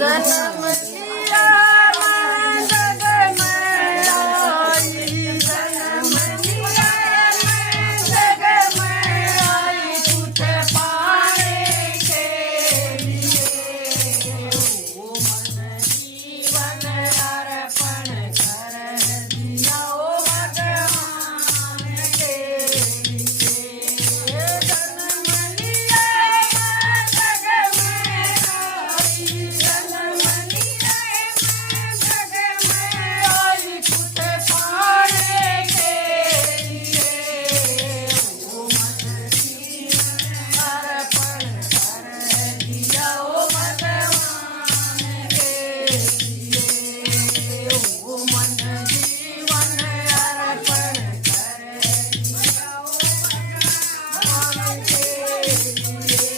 जन्म लिया मैं जग में आई, जन्म लिया मैं जग में आई, तुझे पाने के लिए। ओ मन जीवन अर्पण कर दिया ओ भगवान के लिए। जन्म लिया मैं जग में आई, जन्म लिया मैं जग में आई, तुझे पाने के लिए। ओ मन जीवन अर्पण कर दिया ओ भगवान के लिए। ओ मन जीवन अर्पण कर दिया ओ भगवान के लिए।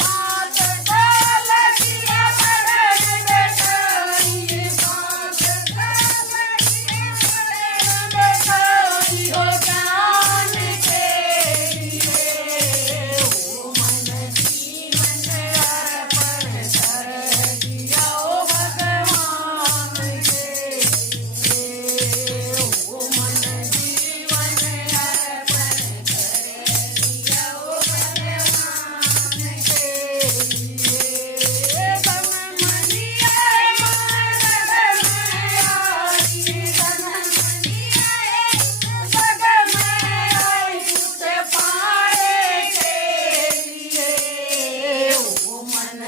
पाँच साल किया बड़े बेटाई, पाँच साल किया बड़े बेटाई हो ज्ञान के लिए। ओ मन जीवन अर्पण कर दिया ओ भगवान के लिए। ओ मन जीवन अर्पण कर दिया ओ भगवान के लिए। जन्म लिया मैं जग में आई, जन्म लिया जग में आई, तुझे पाने के लिए। ओ मन